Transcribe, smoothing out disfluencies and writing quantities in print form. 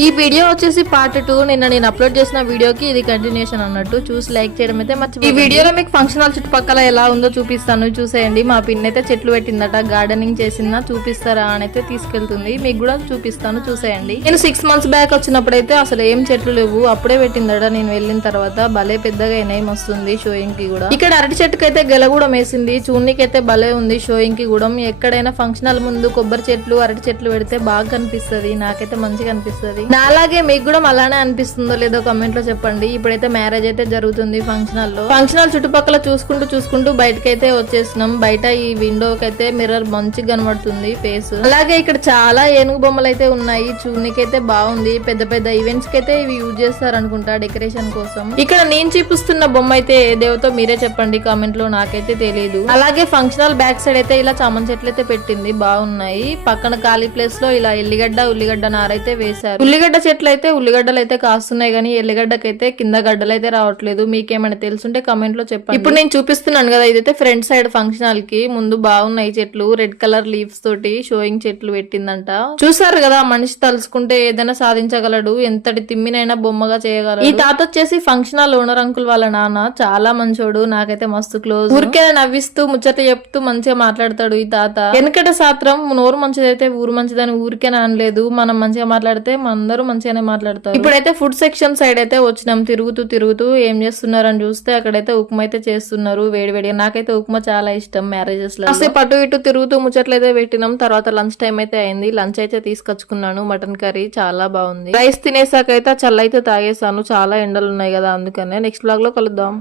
ఈ వీడియో వచ్చేసి పార్ట్ 2. నిన్న నేను అప్లోడ్ చేసిన వీడియోకి ఇది కంటిన్యూషన్ అన్నట్టు. చూసి లైక్ చేయడం అయితే మర్చిపోకండి. ఈ వీడియోలో మీకు ఫంక్షన్ హాల్ చుట్టుపక్కల ఎలా ఉందో చూపిస్తాను, చూసేయండి. మా పిన్ అయితే చెట్లు పెట్టిందట, గార్డెనింగ్ చేసిందా చూపిస్తారా అని అయితే తీసుకెళ్తుంది. మీకు కూడా చూపిస్తాను, చూసేయండి. నేను 6 months బ్యాక్ వచ్చినప్పుడైతే అసలు ఏం చెట్లు లేవు, అప్పుడే పెట్టిందట. నేను వెళ్ళిన తర్వాత భలే పెద్దగా అయినాయి, మస్తుంది షోయింగ్ కి కూడా. ఇక్కడ అరటి చెట్టుకి అయితే గెల కూడా వేసింది, చూడనీకైతే భలే ఉంది షోయింగ్ కి కూడా. ఎక్కడైనా ఫంక్షన్ హాల్ ముందు కొబ్బరి చెట్లు అరటి చెట్లు పెడితే బాగా కనిపిస్తుంది, నాకైతే మంచిగా అనిపిస్తుంది. అలాగే మీకు కూడా అలానే అనిపిస్తుందో లేదో కమెంట్ లో చెప్పండి. ఇప్పుడైతే మ్యారేజ్ అయితే జరుగుతుంది ఫంక్షన్ హాల్ చుట్టుపక్కల చూసుకుంటూ బయటకైతే వచ్చేసినాం. బయట ఈ విండోకి అయితే మిర్రర్ మంచిగా కనబడుతుంది ఫేస్. అలాగే ఇక్కడ చాలా ఏనుగు బొమ్మలు అయితే ఉన్నాయి, చూడనీకైతే బాగుంది. పెద్ద పెద్ద ఈవెంట్స్ కి అయితే ఇవి యూజ్ చేస్తారు అనుకుంటా డెకరేషన్ కోసం. ఇక్కడ నేను చూపిస్తున్న బొమ్మ అయితే ఏ దేవతో మీరే చెప్పండి కామెంట్ లో, నాకైతే తెలియదు. అలాగే ఫంక్షన్ హాల్ బ్యాక్ సైడ్ అయితే ఇలా చామంతి చెట్లు అయితే పెట్టింది, బాగున్నాయి. పక్కన ఖాళీ ప్లేస్ లో ఇలా ఉల్లిగడ్డ నారైతే వేశారు. ఉల్లిగడ్డ చెట్లు అయితే ఉల్లిగడ్డలు అయితే కాస్తున్నాయి, కానీ ఎల్లిగడ్డకైతే కింద గడ్డలు అయితే రావట్లేదు. మీకేమైనా తెలుసుంటే కమెంట్ లో చెప్పండి. ఇప్పుడు నేను చూపిస్తున్నాను కదా, ఇదైతే ఫ్రంట్ సైడ్ ఫంక్షన్ హాల్ కి ముందు బాగున్నాయి చెట్లు, రెడ్ కలర్ లీవ్స్ తోటి షోయింగ్ చెట్లు పెట్టిందంట. చూసారు కదా, మనిషి తలుసుకుంటే ఏదైనా సాధించగలడు, ఎంతటి తిమ్మినైనా బొమ్మగా చేయగలడు. ఈ తాత వచ్చేసి ఫంక్షన్ హాల్ ఓనర్ అంకుల్ వాళ్ళ నాన్న, చాలా మంచోడు, నాకైతే మస్తు క్లోజ్. ఊరికే నవ్విస్తూ ముచ్చట చెప్తూ మంచిగా మాట్లాడతాడు ఈ తాత. వెనకట శాస్త్రం నోరు మంచిదైతే ఊరు మంచిదని ఊరికే అనలేదు, మనం మంచిగా మాట్లాడితే అందరూ మంచిగానే మాట్లాడతారు. ఇప్పుడైతే ఫుడ్ సెక్షన్ సైడ్ అయితే వచ్చినాం. తిరుగుతూ ఏం చేస్తున్నారని చూస్తే అక్కడైతే ఉప్మా అయితే చేస్తున్నారు వేడివేడిగా. నాకైతే ఉప్మా చాలా ఇష్టం మ్యారేజెస్ లో. కాసేపు అటు ఇటు తిరుగుతూ ముచ్చట్లు అయితే పెట్టినాం. తర్వాత లంచ్ టైం అయితే అయింది. లంచ్ అయితే తీసుకొచ్చుకున్నాను, మటన్ కర్రీ చాలా బాగుంది. రైస్ తినేసాకైతే చల్లైతే తాగేసాను, చాలా ఎండలు ఉన్నాయి కదా అందుకనే. నెక్స్ట్ బ్లాగ్ లో కలుద్దాం.